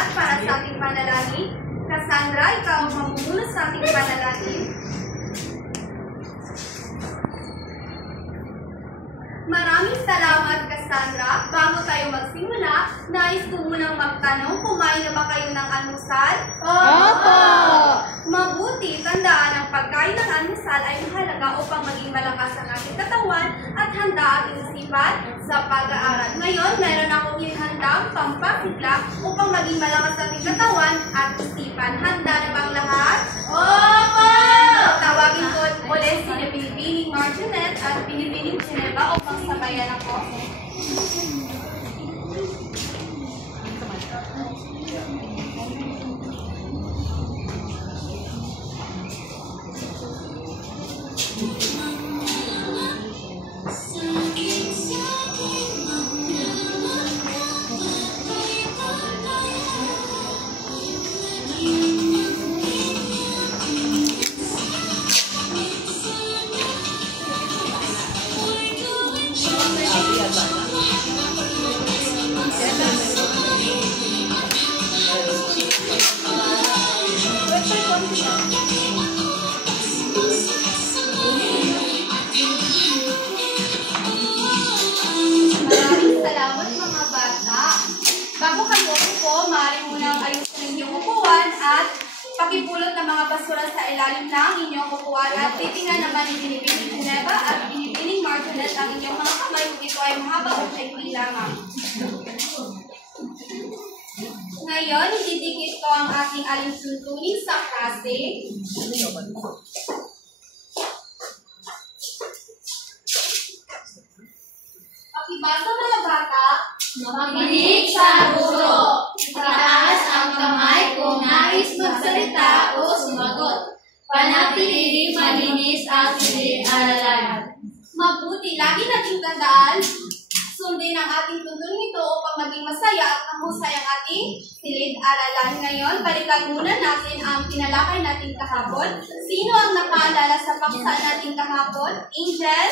lahat para sa ating panalangin. Cassandra, ikaw ang mamumuno sa ating panalangin. Maraming salamat, Cassandra. Bago tayo magsimula, nais ko munang magtanong, kumain na ba kayo ng almusal? Opo! Mabuti, tandaan ang pagkain ng almusal ay mahalaga upang maging malakas ang ating katawan at handa ating isipan sa pag-aaral. Ngayon, meron akong handang pampasigla upang maging malakas ang ating katawan at isipan. Handa na bang lahat? Opo! Tawagin ko ulit si Binibining Marjonet at Binibining Geneva upang sabayan ako. Pakipulot ng mga basura sa ilalim ng inyong upuan at titingnan naman ni Binibining Geneva at Binibining Marjonet ang inyong mga kamay kung ito ay mahaba o maikli lamang. Ngayon, ididikit ko ang ating alinsuntunin sa klase. Pakibasa mga bata. Makinig sa guro. Itaas ang kamay kung nais magsalita o sumagot. Panatilihin malinis ang silid-aralan. Mabuti, lagi nating tandaan, sundin ang ating tuntunin ito upang maging masaya at mahusay ang ating silid-aralan. Ngayon, balikan muna natin ang tinalakay natin kahapon. Sino ang nakaalala sa paksa natin kahapon? Angel?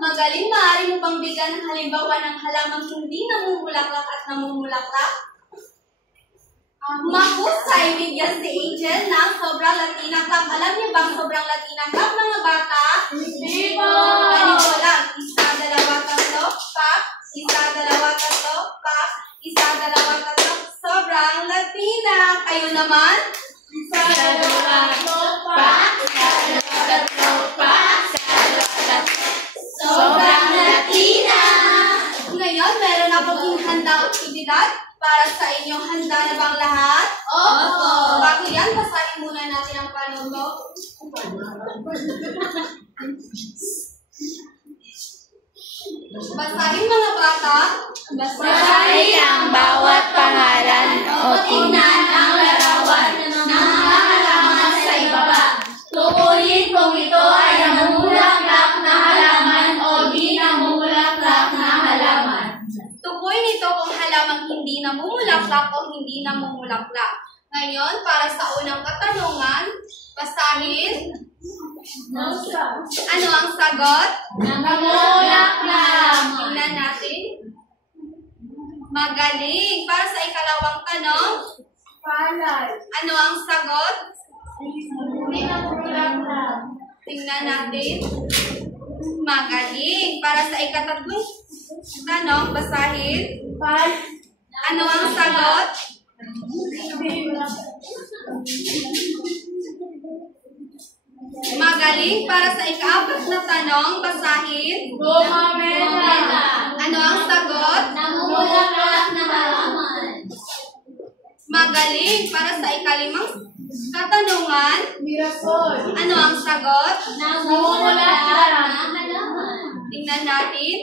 Magaling, maaari mo bang bigyan ng halimbawa ng halamang hindi namumulaklak at namumulaklak? Mahusay, bigyan si Angel ng sobrang latinang clap. Alam niyo bang sobrang latinang clap, mga bata? Hindi po! Ganito lang. Isa, dalawa, tatlo, pak. Isa, dalawa, tatlo, pak. Isa, dalawa, tatlo. Sobrang latina. Kayo naman? Isa, dalawa, tatlo, pak. Isa, dalawa, tatlo, pak. Sobrang latina! Ngayon, meron akong handang aktibidad para sa inyo. Handa na bang lahat? Opo! Bago yan, basahin muna natin ang panuto. Basahin mga bata. Basahin ang bawat pangalan o tingnan ang larawan ng mga halaman sa ibaba. Tukuyin kung ito ay namumulaklak na halaman o di namumulaklak na halaman. Tukuyin ito kung halamang hindi namumulaklak o hindi namumulaklak. Ngayon, para sa unang katanungan, basahin. Ano ang sagot? Namumulaklak. Tingnan natin. Magaling. Para sa ikalawang tanong, Palay. ano ang sagot? Hindi namumulaklak. Tingnan natin. Magaling. Para sa ikatatlong tanong, basahin. Ano ang sagot? Magaling. Para sa ikaapat na tanong, basahin. Gumamela. Ano ang sagot? Namumulaklak na halaman. Magaling. Para sa ikalimang katanungan, Mirasol. ano ang sagot? Namumulaklak na halaman. Tingnan natin.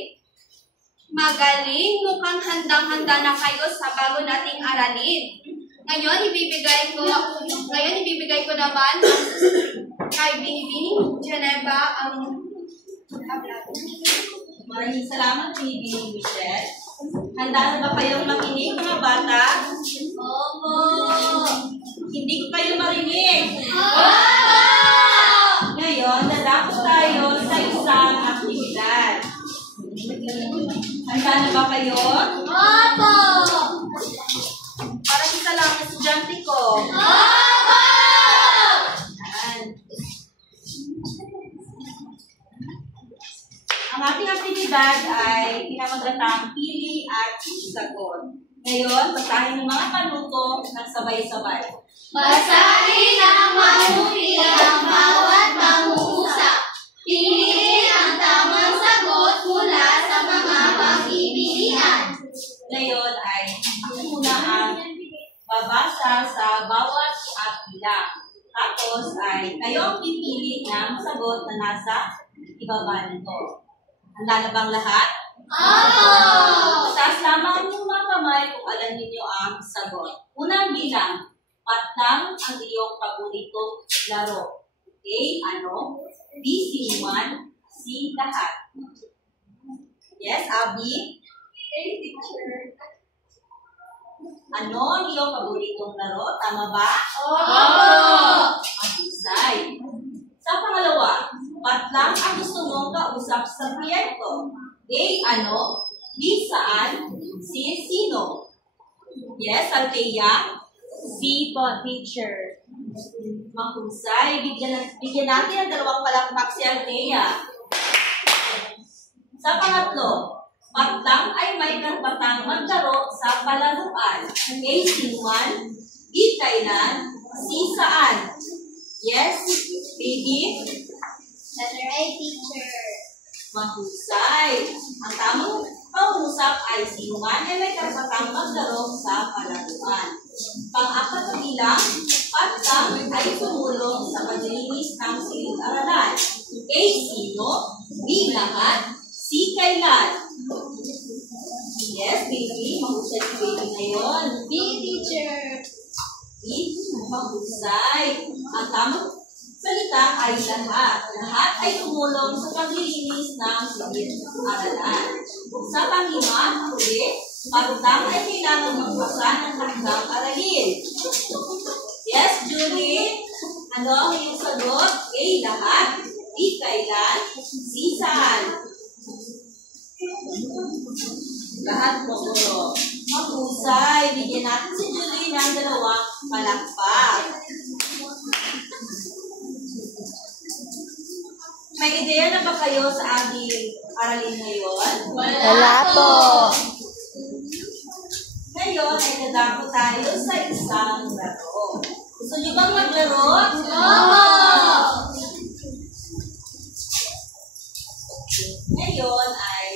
Magaling. Mukhang handang-handa na kayo sa bago nating aralin. Ngayon, ibibigay ko naman kay Binibining Geneva ang Maraming salamat, Binibining Michelle. Handa na ba kayong makinig, mga bata? Opo. Hindi ko kayo marinig. Opo. Ngayon, dadako tayo sa isang aktibidad. Handa na ba kayo? Opo! Para isa lang ang estudyante ko. Opo! Yan. Ang ating aktibidad ay pinamagatang pili at sagot. Ngayon, basahin ng mga panuto ng sabay-sabay. Basahin ang mabuti ang bawat pangungusap. Piliin ang tamang sagot mula sa mga pagpipilian. Ngayon ay ako muna ang babasa sa bawat akila. Tapos ay kayo ang pipili ng sagot na nasa ibaba nito. Handa na bang lahat? Opo! Taas lamang ang inyong mga kamay kung alam ninyo ang sagot. Unang bilang, patlang ang iyong paboritong laro. A. Ano? B. Sinuman. C. Lahat. Yes, Abby? teacher. Ano ang iyong paboritong laro? Tama ba? Opo! Mahusay. Sa pangalawa, patlang ang gusto mong kausap sa proyekto. A. Ano? B. Saan? C. Sino? Yes, Althea? C po, teacher. Mahusay. Bigyan natin ang dalawang palakpak si Althea. Sa pangatlo, patlang ay may karapatang maglaro sa palaruan. A. Sinuman? B. Kailan? C. Saan? Yes, baby? Letter A, teacher. Mahusay. Ang tamang pangusap ay sinuman ay may karapatang maglaro sa palaruan. Pang-apat na bilang, patlang ay tumulong sa paglilinis ng silid-aralan. A. Sino? B. Lahat? C. Kailan? Yes, baby. Mahusay si baby ngayon. B, teacher. B. Mahusay. Ang tamang salita ay lahat. Lahat ay tumulong sa paglilinis ng silid-aralan. Sa panglima, ulit, patlang ay kailangan magbasa ng takdang aralin. Yes, Julie? Ano ang iyong sagot? A. Lahat. B. Kailan. C. Saan? Lahat po puro. Mahusay. Bigyan natin si Julie ng dalawang palakpak. May ideya na ba kayo sa ating aralin ngayon? Wala po. Ngayon ay nadako tayo sa isang laro. Gusto niyo bang maglaro? Opo! Ngayon ay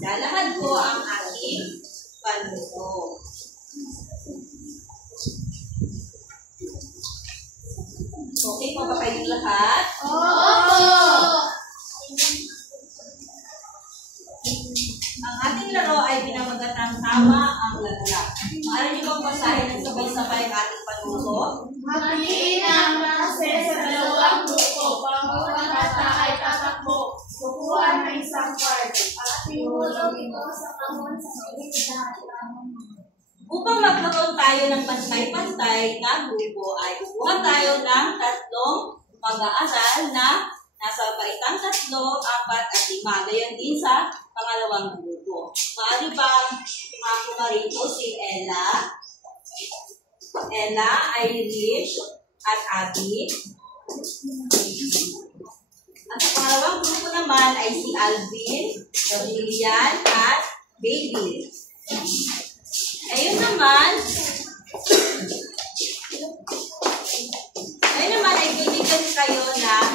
lalahad ko ang aking panuto. Okay pa ba kayong lahat? Opo! Ang ating laro ay pinamagatang tama ang lalala. Maaari niyo bang basahin ng sabay-sabay ang ating panuto? Hatiin ang klase sa dalawang grupo. Bawat bata ay tatakbo. Kukuha ng isang card. At ihulog ito sa kahon sa silid. Upang magkaroon tayo ng pantay-pantay na grupo ay kukuha tayo ng tatlong mag-aaral na nasa baitang 3, 4, at 5. Gayon din sa pangalawang grupo. Maaari bang makakuma rito si Ella, Irish, at Abby. At sa pangalawang grupo naman ay si Alvin, Lilian, at Baby. Ayun naman ay bibigyan kayo ng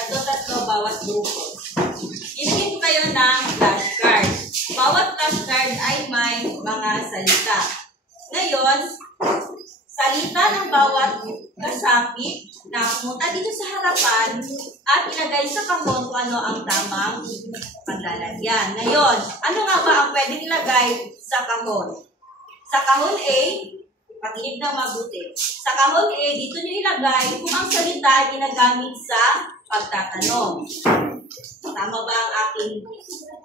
tatlo bawat grupo. Bibigyan kayo ng flashcard. Bawat flashcard ay may mga salita. Ngayon, salita ng bawat kasapi na pumunta dito sa harapan at ilagay sa kahon kung ano ang tamang paglalagyan. Ngayon, ano nga ba ang pwedeng ilagay sa kahon? Sa kahon A, pakinig na mabuti. Sa kahon A, dito nyo ilagay kung ang salita ay ginagamit sa pagtatanong. Tama ba ang aking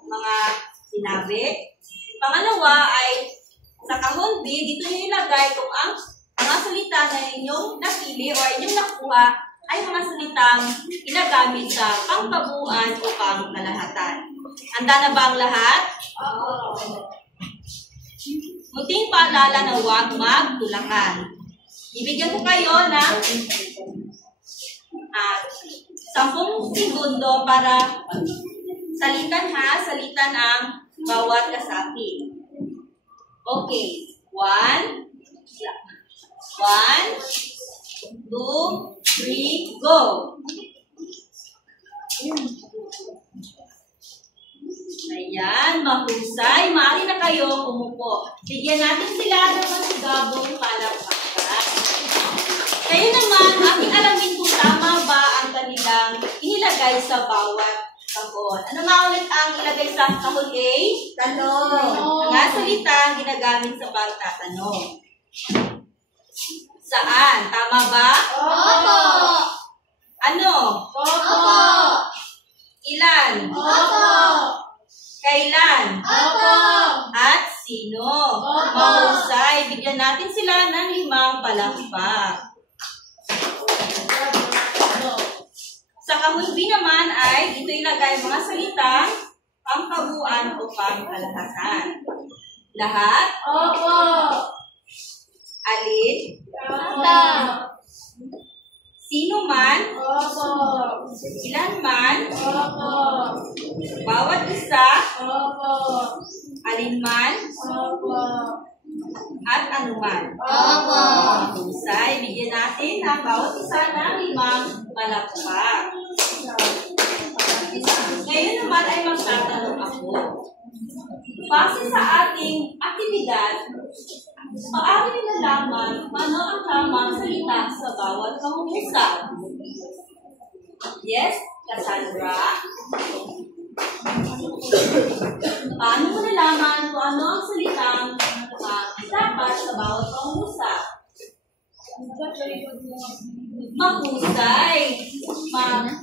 mga sinabi? Pangalawa ay sa kahon B, dito nyo ilagay kung ang mga salita na inyong napili o inyong nakuha ay mga salitang ginagamit sa pangkabuuan o pangkalahatan. Handa na ba ang lahat? Munting paalala na huwag magtulakan. Ibigyan ko kayo ng 10 segundo para salitan ang bawat kasapi. Okay. 1, 2, 3, go! Ayan, mahusay. Maaari na kayo umupo. Bigyan natin sila ng masigabong palakpakan. Kayo naman, aking alamin kung tama ba ang kanilang inilagay sa bawat kahon. Ano nga ulit ang ilagay sa kahon A? Tanong. Ang salita ginagamit sa pagtatanong. Saan? Tama ba? Opo. Ano? Opo. Ilan? Opo. Kailan? Opo. At sino? Opo. Mahusay. Bigyan natin sila ng 5 palakpak. Sa kahon B naman ay ito ilagay mga salitang pangkabuuan o pangkalahatan. Lahat? Opo. Alin? Tama. Sino man? Opo. Ilan man? Opo. Bawat isa? Opo. Alin man? Opo. At anuman? Opo. Mahusay. Bigyan natin ang bawat isa ng 5 palakpak. Ngayon naman ay magtatanong ako. Base sa ating aktibidad, maaari nalaman ano ang tamang salita sa bawat pangungusap. Yes, Cassandra? Paano mo nalaman kung ano ang salitang dapat sa bawat pangungusap? Mahusay.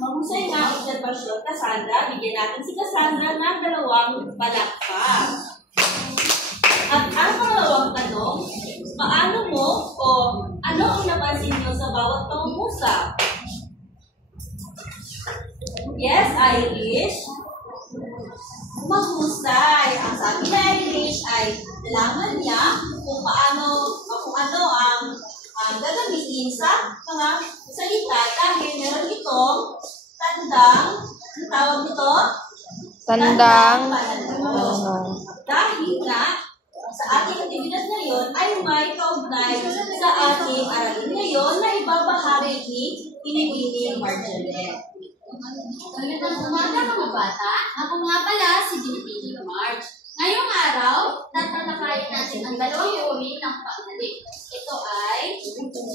Mahusay na obserbasyon, Cassandra. Bigyan natin si Cassandra ng 2 palakpak. At ang pangalawang tanong, paano mo o ano ang napansin niyo sa bawat pangungusap? Yes, Irish. Mahusay. Ang sabi ni Irish ay nalaman niya kung ano ang gagamitin sa mga salita dahil meron itong tandang, ano tawag nito? Tandang pananaw. Dahil nga, sa ating aktibidad ngayon ay may kaugnay sa ating aralin ngayon na ibabahagi ni Pinipili Marjorie. Magandang umaga mga bata. Ako nga pala si Pinipili Marge. Ngayong araw, tatalakayin natin ang 2 uri ng panghalik. Ito ay ang 2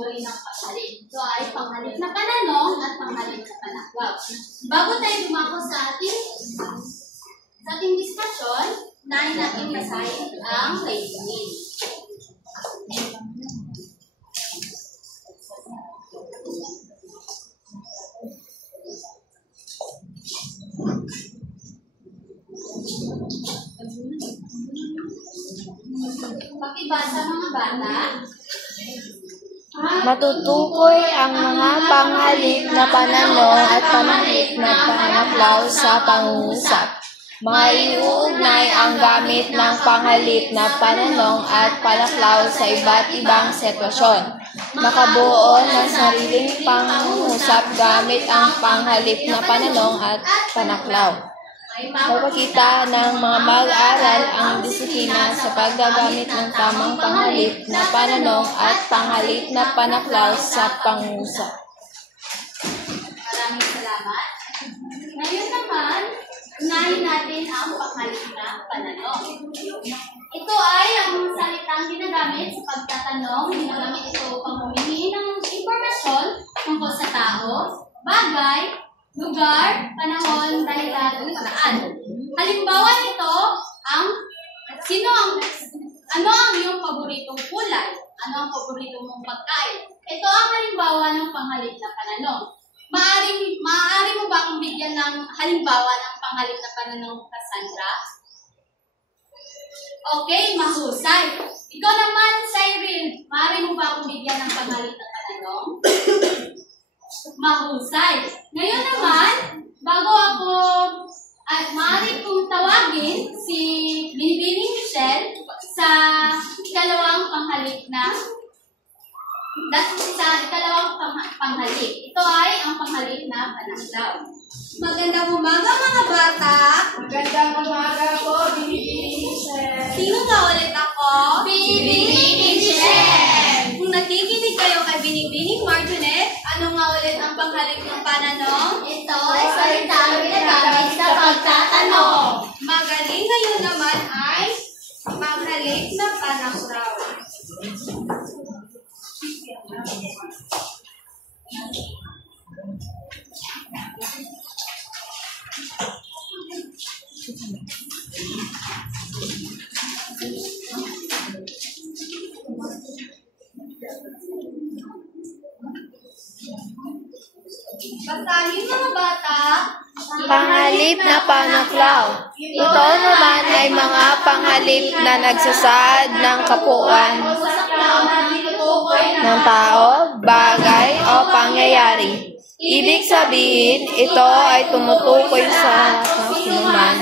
uri ng panghalik. Ito ay panghalik na pananong at panghalik na panaklaw. Bago tayo dumako sa ating diskusyon, nais natin basahin ang layunin. Pakibasa mga bata. matutukoy ang mga panghalik na pananong at panghalik na panaklaw sa pangungusap. Maiuugnay ang gamit ng panghalik na pananong at panaklaw sa iba't ibang sitwasyon. Makabuo ng sariling pangungusap gamit ang panghalip na pananong at panaklaw. Papakita ng mga mag-aaral ang disiplina sa paggagamit ng tamang panghalip na pananong at panghalip na panaklaw sa pangungusap. Maraming salamat. Ngayon naman, unahin natin ang panghalip na pananong. Ito ay ang salitang ginagamit sa pagtatanong. Ginagamit ito upang humingi ng impormasyon tungkol sa tao, bagay, lugar, panahon, dahilan, o paraan. Halimbawa nito, ano ang iyong paboritong kulay? Ano ang paborito mong pagkain? Ito ang halimbawa ng panghalip na pananong. Maaari mo ba akong bigyan ng halimbawa ng panghalip na pananong, Cassandra? Okay, mahusay. Ikaw naman, Cyril, maaari mo ba akong bigyan ng panghalip na pananong? Mahusay. Ngayon naman, bago ako maaari kong tawagin si Binibining Michelle sa ikalawang panghalip. Ito ay ang panghalip na panaklaw. Magandang umaga mga bata! Magandang umaga po, Binibining Michelle. Sino nga ulit ako? Binibining Michelle! Kung nakikinig kayo kay Binibining Marjonet, ano nga ulit ang panghalip ng pananong? Ito ay salitang ginagamit sa pagtatanong. Magaling, ngayon naman ay panghalip na panaklaw. Basahin mga bata. Panghalip na panaklaw. Ito naman ay mga panghalip na nagsasaad ng kapuuan ng tao, bagay, o pangyayari. Ibig sabihin, ito ay tumutukoy sa sinuman.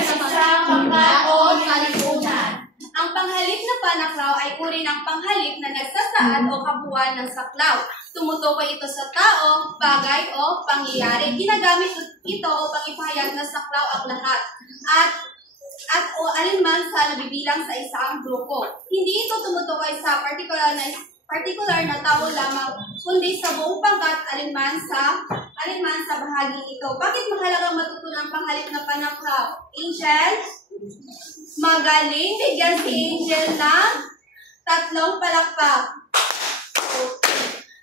Ang panghalip na panaklaw ay uri ng panghalip na nagsasaad o kabuuan ng saklaw. Tumutukoy ito sa tao, bagay, o pangyayari. Ginagamit ito upang ipahayag na saklaw ang lahat at o alinman sa nabibilang sa isang grupo. Hindi ito tumutukoy sa particular na tao lamang, kundi sa buong pangkat alinman sa bahagi ito. Bakit mahalagang matutunan ang panghalip na panaklaw? Angel? Magaling, bigyan si Angel ng 3 palakpak.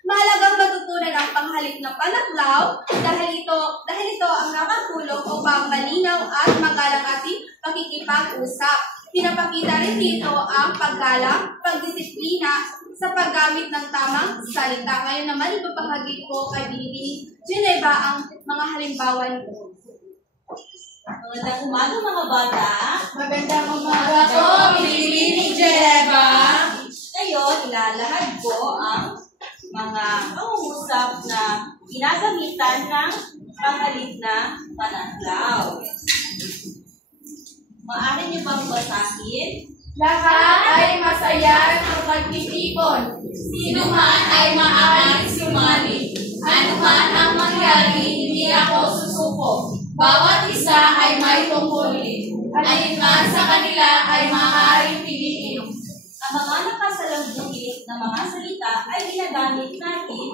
Mahalagang matutunan ang panghalip na panaklaw dahil ito ang nakatulong upang malinaw at magalang ating pakikipag-usap. Pinapakita rin dito ang paggalang, pagdisiplina sa paggamit ng tamang salita. Ngayon naman, ipapahagi ko kay Binibining Geneva ang mga halimbawa nito. Magandang umaga mga bata. Magandang umaga po, Binibining Geneva. Ngayon, ilalahad ko ang mga pangungusap na ginagamitan ng panghalip na panaklaw. Maaari niyo bang basahin? Lahat ay masaya ng pagtitipon. Sino man ay maaaring sumali. Ano man ang mangyari, hindi ako susuko. Bawat isa ay may tungkulin. Alinman sa kanila ay maaaring piliin. Ang mga nakasalambungit na mga salita ay ginagamit natin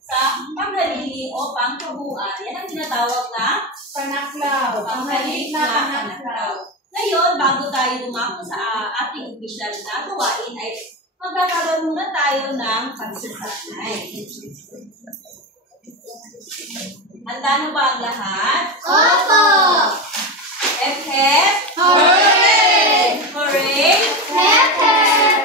sa panghalili o pangkabuuan. Yan ang tinatawag na Panaklaw. panghalip na panaklaw. Ngayon, bago tayo dumako sa ating opisyal na gawain, ay magkakaroon muna tayo ng pagsasanay. Handa na ba ang lahat? Opo! Hep-hep! Hooray! Hooray! Hep-hep!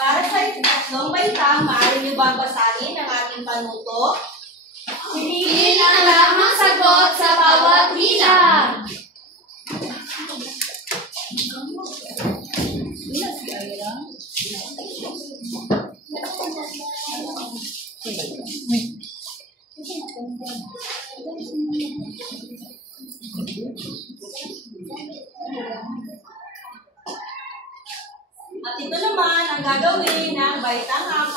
Para sa tatlong baitang, maaari niyo ba basahin ang ating panuto? Piliin ang tamang sagot sa bawat bilang. At ito naman ang gagawin ng baitang 4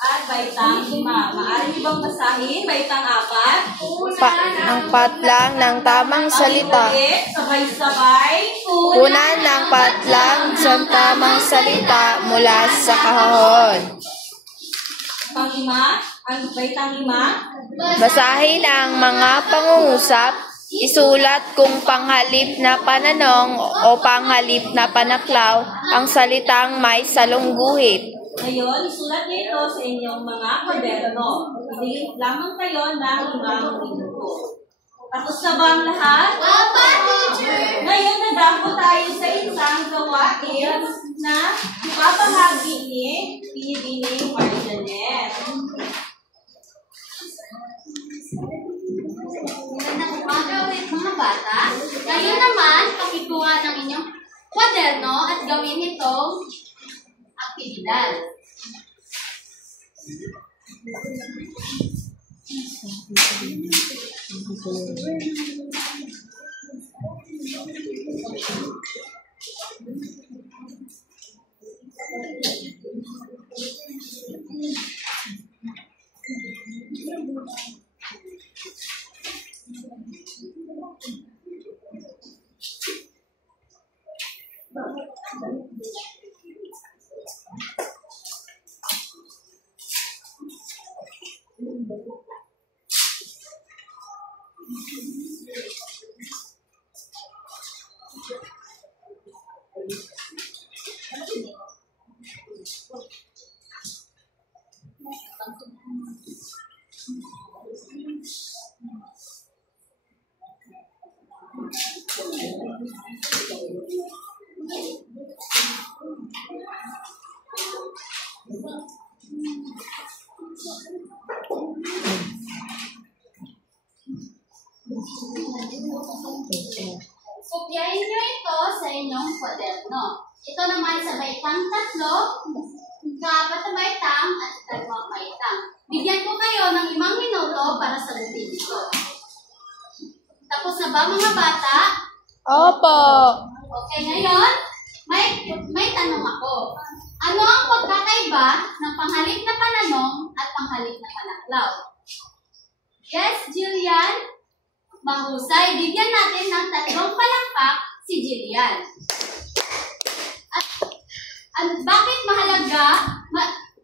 at baitang 5. Maaari niyo bang basahin baitang 4? Ang patlang ng tamang salita. Sabay-sabay. Una ng patlang sa tamang salita mula sa kahon. Pang-5, ang baitang 5. Basahin ang mga pangungusap. Isulat kung panghalip na pananong o panghalip na panaklaw ang salitang may salungguhit. Ngayon, isulat niyo ito sa inyong mga kwaderno. Hindi lamang kayo ng 5 minuto. Tapos na ba ang lahat? Papa, teacher! Ngayon, nadako tayo sa isang gawain na ipapahagi ni Pinipining Marjanet. Magandang umaga ulit mga bata. Ngayon naman, pakikuha ng inyong kwaderno at gawin itong aktibidad. Kopyahin nyo ito sa inyong kwaderno. Ito naman sa baitang 3, ika-4 na baitang at ika-5 baitang. Bigyan ko kayo ng 5 minuto para sagutin ito. Tapos na ba mga bata? Opo. Okay, ngayon, may tanong ako. Ano ang pagkakaiba ng panghalip na pananong at panghalip na panaklaw? Yes, Jillian? Mahusay. Bigyan natin ng 3 palakpak si Jillian. At bakit mahalaga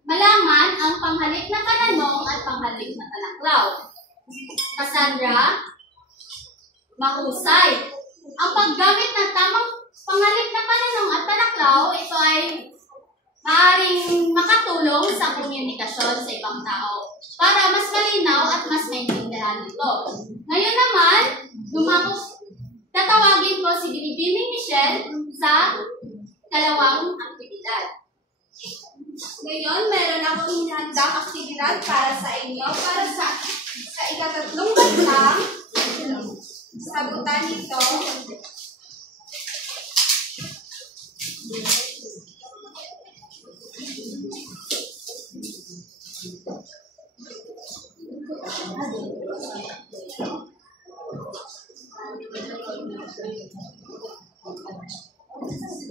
malaman ang panghalip na pananong at panghalip na panaklaw? Cassandra? Mahusay. Ang paggamit ng tamang panghalip na pananong at panaklaw, ito ay maaaring makatulong sa komunikasyon sa ibang tao para mas malinaw at mas maintindihan ito. Ngayon naman, tatawagin ko si Binibining Michelle sa 2 aktibidad. Ngayon, meron akong hinahandang aktibidad para sa inyo, para sa ika-3 baitang. Sagutan nito.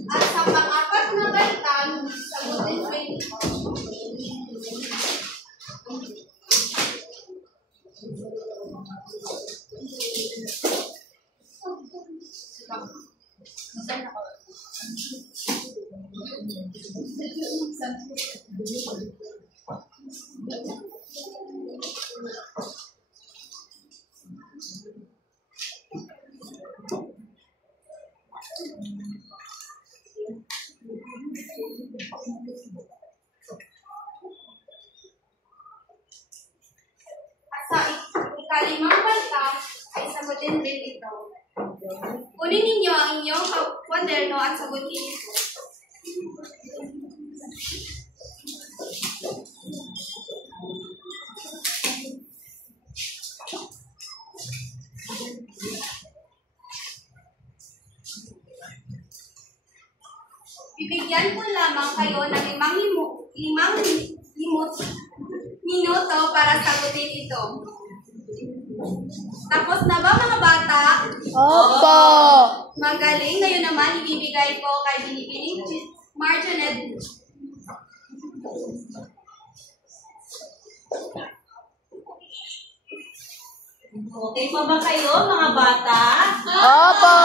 At sa pang-4 na baitang, sagutin ko ito. At sa ika-5 baitang, ay sagutin din ito. Kunin ninyo ang inyong kwaderno at sagutin ito. Bibigyan ko lamang kayo ng 5 minuto para sagutin ito. Tapos na ba mga bata? Opo. Magaling. Ngayon naman, ibibigay ko kay Binibining Marjonet. Okay pa ba kayo, mga bata? Opo.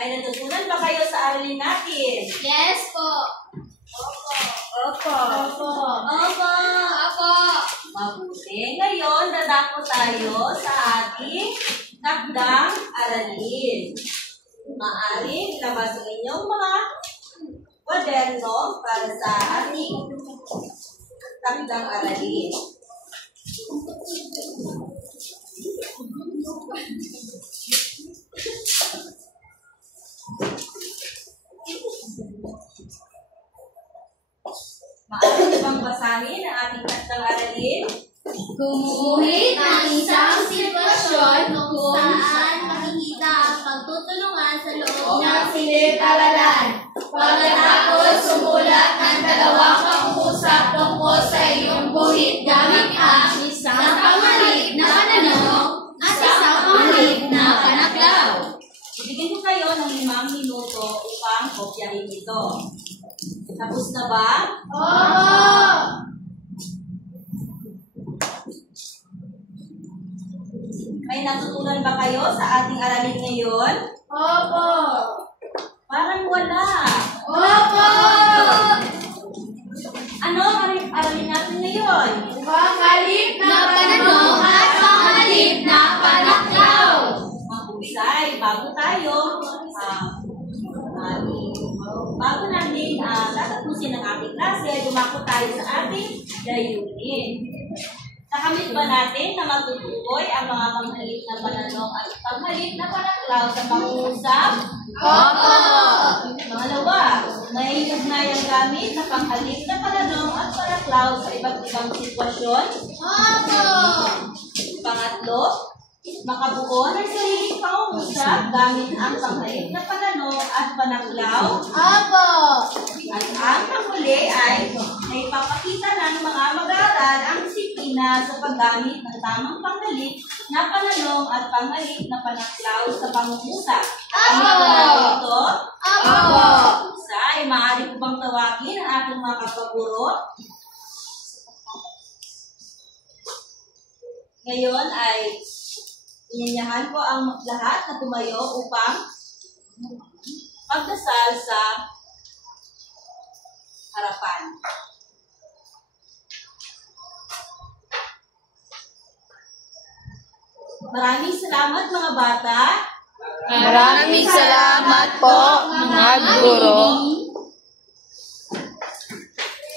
May natutunan ba kayo sa aralin natin? Yes po. Opo. Opo. Mabuti. Ngayon, dadako tayo sa ating takdang aralin. Maaaring ilabas ang inyong mga kwaderno para sa ating takdang aralin. Maaari bang basahin ang ating takdang aralin? Gumuhit ng isang sitwasyon kung saan makikita ang pagtutulungan sa loob ng silid-aralan. Pagkatapos sumulat ng 2 pangungusap tungkol sa iyong guhit gamit ang isang panghalip na pananong at isang panghalip na panaklaw. Ibigyan ko kayo ng 5 minuto upang kopyahin ito. Tapos na ba? Opo! May natutunan ba kayo sa ating aralin ngayon? Opo! Parang wala. Opo! Ano ang aralin natin ngayon? Panghalip na pananong at panghalip na panaklaw. Mahusay. Bago natin tatapusin ang ating klase, dumako tayo sa ating layunin. Nakamit ba natin na matutukoy ang mga panghalip na pananong at panghalip na panaklaw sa pangungusap? Opo! Pangalawa, may ugnayang gamit na panghalip na pananong at panaklaw sa iba't ibang sitwasyon? Opo! Pangatlo, makabuo ng sariling pangungusap gamit ang panghalip na pananong at panaklaw? Opo! At ang panghuli ay naipapakita ng mga mag-aaral ang disiplina sa paggamit ng tamang panghalip na pananong at panghalip na panaklaw sa pangungusap. Ano ba natin ito? Opo! Ay, maaari ko bang tawagin ang ating mga kapaguro? Ngayon ay inanyahan ko ang lahat na tumayo upang magdasal sa harapan. Maraming salamat mga bata. Maraming salamat po, mga guro.